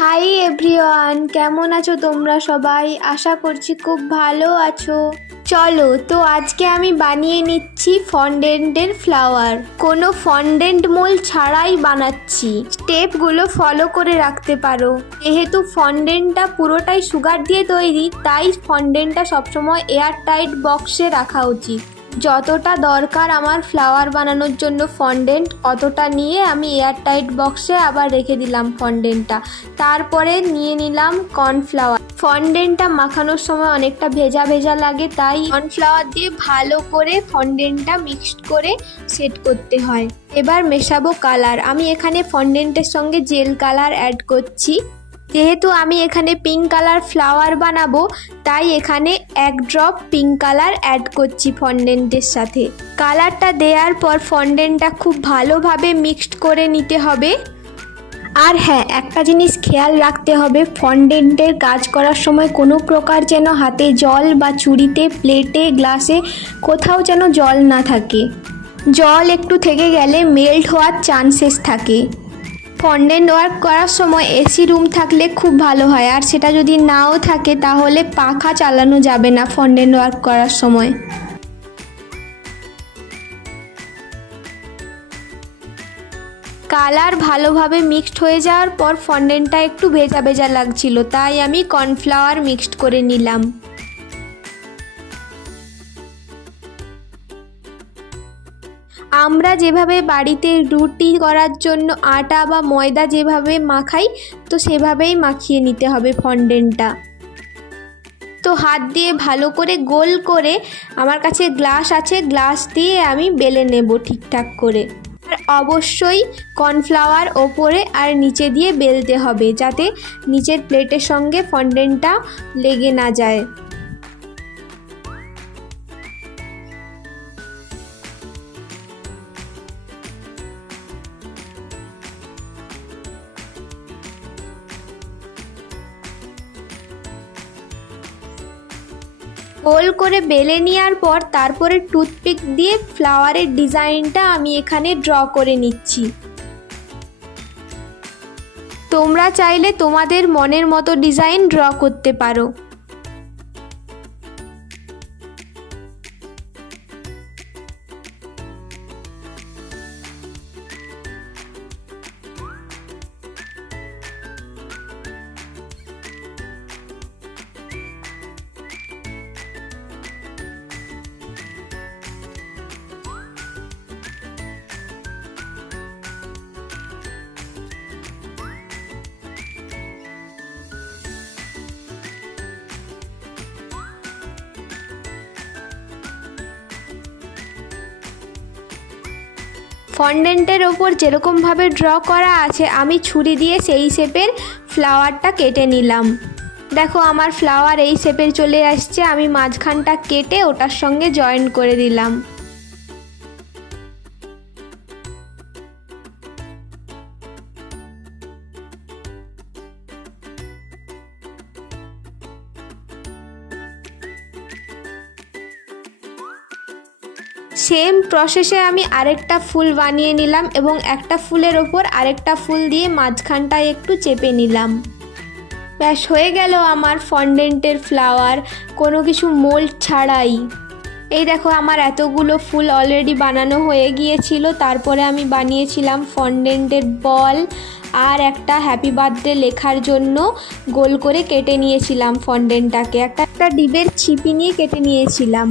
Hi everyone, কেমন আছো তোমরা সবাই? আশা করছি খুব ভালো আছো। চলো তো আজকে আমি বানিয়ে নিচ্ছি ফন্ডেন্টের ফ্লাওয়ার। কোনো ফন্ডেন্ট মোল্ড ছাড়াই বানাচ্ছি। স্টেপগুলো ফলো করে রাখতে পারো। যেহেতু ফন্ডেন্টটা পুরোটাই সুগার দিয়ে তৈরি, তাই ফন্ডেন্টটা সবসময় এয়ার টাইট বক্সে রাখা উচিত। যতটা দরকার আমার ফ্লাওয়ার বানানোর জন্য ফন্ডেন্ট, অতটা নিয়ে আমি এয়ারটাইট বক্সে আবার রেখে দিলাম ফন্ডেন্টটা। তারপরে নিয়ে নিলাম কর্নফ্লাওয়ার। ফন্ডেন্টটা মাখানোর সময় অনেকটা ভেজা ভেজা লাগে, তাই কর্নফ্লাওয়ার দিয়ে ভালো করে ফন্ডেন্টটা মিক্সড করে সেট করতে হয়। এবার মেশাবো কালার। আমি এখানে ফন্ডেন্টের সঙ্গে জেল কালার অ্যাড করছি। যেহেতু আমি এখানে পিঙ্ক কালার ফ্লাওয়ার বানাবো, তাই এখানে 1 ড্রপ পিঙ্ক কালার অ্যাড করছি ফন্ডেন্টের সাথে। কালারটা দেওয়ার পর ফন্ডেন্টটা খুব ভালোভাবে মিক্সড করে নিতে হবে। আর হ্যাঁ, একটা জিনিস খেয়াল রাখতে হবে, ফন্ডেন্টের কাজ করার সময় কোনো প্রকার যেন হাতে জল বা চুড়িতে, প্লেটে, গ্লাসে কোথাও যেন জল না থাকে। জল একটু থেকে গেলে মেল্ট হওয়ার চান্সেস থাকে। ফন্ডেন্ট ওয়ার্ক করার সময় এসি রুম থাকলে খুব ভালো হয়, আর সেটা যদি নাও থাকে তাহলে পাখা চালানো যাবে না ফন্ডেন্ট ওয়ার্ক করার সময়। কালার ভালোভাবে মিক্সড হয়ে যাওয়ার পর ফন্ডেন্টটা একটু ভেজা ভেজা লাগছিল, তাই আমি কর্নফ্লাওয়ার মিক্সড করে নিলাম। আমরা যেভাবে বাড়িতে রুটি করার জন্য আটা বা ময়দা যেভাবে মাখাই, তো সেভাবেই মাখিয়ে নিতে হবে ফন্ডেন্টটা। তো হাত দিয়ে ভালো করে গোল করে, আমার কাছে গ্লাস আছে, গ্লাস দিয়ে আমি বেলে নেব ঠিকঠাক করে। আর অবশ্যই কর্নফ্লাওয়ার ওপরে আর নিচে দিয়ে বেলতে হবে, যাতে নিচের প্লেটের সঙ্গে ফন্ডেন্টটা লেগে না যায়। গোল করে বেলে নেওয়ার পর তারপরে টুথপিক দিয়ে ফ্লাওয়ারের ডিজাইনটা আমি এখানে ড্র করে নিচ্ছি। তোমরা চাইলে তোমাদের মনের মতো ডিজাইন ড্র করতে পারো। ফন্ডেন্টের ওপর যেরকমভাবে ড্র করা আছে, আমি ছুরি দিয়ে সেই শেপের ফ্লাওয়ারটা কেটে নিলাম। দেখো আমার ফ্লাওয়ার এই শেপের চলে আসছে। আমি মাঝখানটা কেটে ওটার সঙ্গে জয়েন করে দিলাম। সেম প্রসেসে আমি আরেকটা ফুল বানিয়ে নিলাম এবং একটা ফুলের ওপর আরেকটা ফুল দিয়ে মাঝখানটায় একটু চেপে নিলাম। ব্যাস হয়ে গেল আমার ফন্ডেন্টের ফ্লাওয়ার, কোনো কিছু মোল্ড ছাড়াই। এই দেখো আমার এতগুলো ফুল অলরেডি বানানো হয়ে গিয়েছিল। তারপরে আমি বানিয়েছিলাম ফন্ডেন্টের বল, আর একটা হ্যাপি বার্থডে লেখার জন্য গোল করে কেটে নিয়েছিলাম ফন্ডেন্টটাকে। একটা ডিবের ছিপি নিয়ে কেটে নিয়েছিলাম।